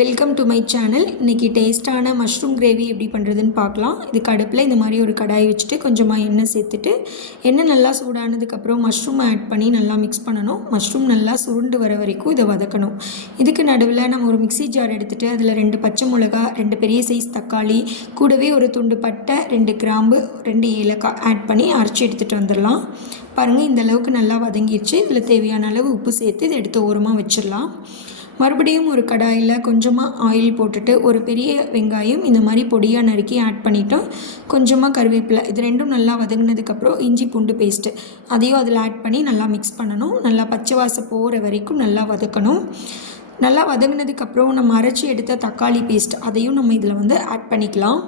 Welcome to my channel. இன்றைக்கி டேஸ்ட்டான mushroom gravy எப்படி பண்ணுறதுன்னு பார்க்கலாம். இதுக்கு அடுப்பில் இந்த மாதிரி ஒரு கடாய் வச்சுட்டு கொஞ்சமாக எண்ணெய் சேர்த்துட்டு எண்ணெய் நல்லா சூடானதுக்கப்புறம் மஷ்ரூம் ஆட் பண்ணி நல்லா மிக்ஸ் பண்ணணும். மஷ்ரூம் நல்லா சுருண்டு வர வரைக்கும் இதை வதக்கணும். இதுக்கு நடுவில் நம்ம ஒரு மிக்ஸி ஜார் எடுத்துகிட்டு அதில் 2 பச்சை மிளகா, 2 பெரிய சைஸ் தக்காளி, கூடவே ஒரு துண்டு பட்டை, 2 கிராம்பு, 2 ஏலக்காய் ஆட் பண்ணி அரைச்சி எடுத்துகிட்டு வந்துடலாம். பாருங்கள், இந்த அளவுக்கு நல்லா வதங்கிடுச்சு. இதில் தேவையான அளவு உப்பு சேர்த்து இதை எடுத்து ஓரமாக வச்சிடலாம். மறுபடியும் ஒரு கடாயில் கொஞ்சமாக ஆயில் போட்டுட்டு ஒரு பெரிய வெங்காயம் இந்த மாதிரி பொடியாக நறுக்கி ஆட் பண்ணிவிட்டோம். கொஞ்சமாக கருவேப்பிலை, இது ரெண்டும் நல்லா வதங்கினதுக்கப்புறம் இஞ்சி பூண்டு பேஸ்ட்டு அதையும் அதில் ஆட் பண்ணி நல்லா மிக்ஸ் பண்ணணும். நல்லா பச்சை வாசம் போகிற வரைக்கும் நல்லா வதக்கணும். நல்லா வதங்கினதுக்கப்புறம் நம்ம அரைச்சி எடுத்த தக்காளி பேஸ்ட் அதையும் நம்ம இதில் ஆட் பண்ணிக்கலாம்.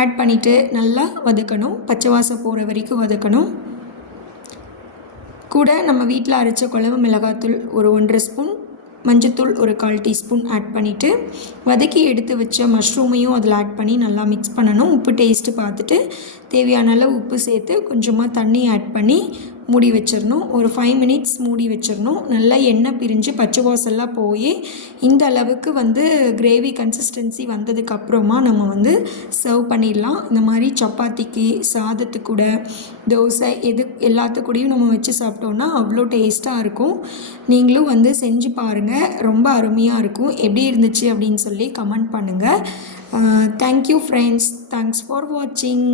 ஆட் பண்ணிவிட்டு நல்லா வதக்கணும். பச்சை வாசம் போகிற வரைக்கும் வதக்கணும். கூட நம்ம வீட்டில் அரைச்ச குழம்பு மிளகாத்தூள் ஒரு 1.5 ஸ்பூன், மஞ்சத்தூள் ஒரு 1/4 டீஸ்பூன் ஆட் பண்ணிவிட்டு வதக்கி எடுத்து வச்ச மஷ்ரூமையும் அதில் ஆட் பண்ணி நல்லா மிக்ஸ் பண்ணணும். உப்பு டேஸ்ட்டு பார்த்துட்டு தேவையான அளவு உப்பு சேர்த்து கொஞ்சமாக தண்ணி ஆட் பண்ணி மூடி வச்சிடணும். ஒரு 5 மினிட்ஸ் மூடி வச்சிடணும். நல்லா எண்ணெய் பிரிஞ்சு பச்சை வாசல்லாம் போய் இந்த அளவுக்கு கிரேவி கன்சிஸ்டன்சி வந்ததுக்கப்புறமா நம்ம சர்வ் பண்ணிடலாம். இந்த மாதிரி சப்பாத்திக்கு, சாதத்துக்கு கூட, தோசை எது எல்லாத்துக்கூடையும் நம்ம வச்சு சாப்பிட்டோன்னா அவ்வளோ டேஸ்ட்டாக இருக்கும். நீங்களும் செஞ்சு பாருங்கள். ரொம்ப அருமையாக இருக்கும். எப்படி இருந்துச்சு அப்படின்னு சொல்லி கமெண்ட் பண்ணுங்கள். Thank you friends. தேங்க்ஸ் ஃபார் வாட்சிங்.